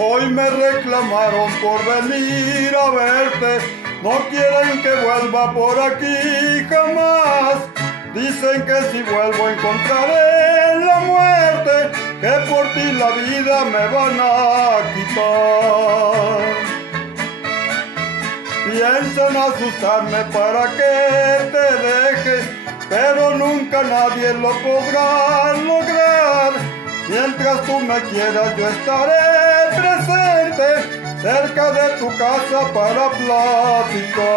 Hoy me reclamaron por venir a verte, no quieren que vuelva por aquí jamás. Dicen que si vuelvo encontraré la muerte, que por ti la vida me van a quitar. Piensan asustarme para que te dejes, pero nunca nadie lo podrá lograr. Mientras tú me quieras yo estaré presente cerca de tu casa para platicar.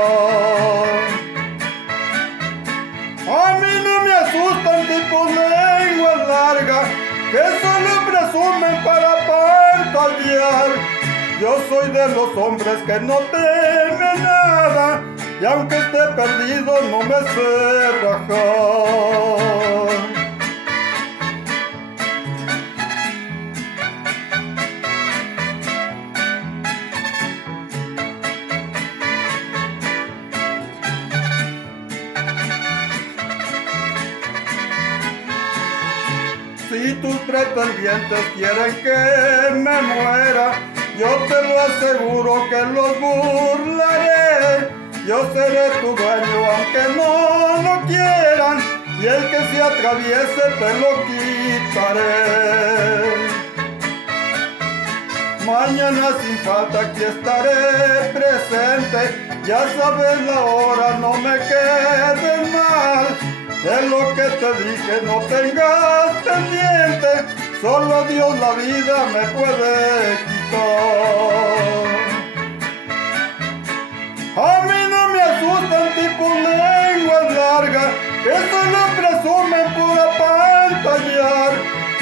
A mí no me asustan tipos lenguas largas que solo presumen para pantallar. Yo soy de los hombres que no temen nada, y aunque esté perdido no me sé rajar. Si tus pretendientes quieren que me muera, yo te lo aseguro que los burlaré. Yo seré tu dueño aunque no lo quieran, y el que se atraviese te lo quitaré. Mañana sin falta aquí estaré presente, ya sabes la hora, no me quedes mal. De lo que te dije no tengas pendiente, solo Dios la vida me puede quitar. A mí no me asustan tipos lenguas largas que solo presumen por apantallar.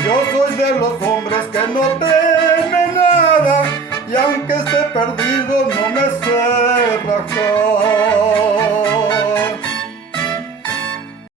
Yo soy de los hombres que no temen nada, y aunque esté perdido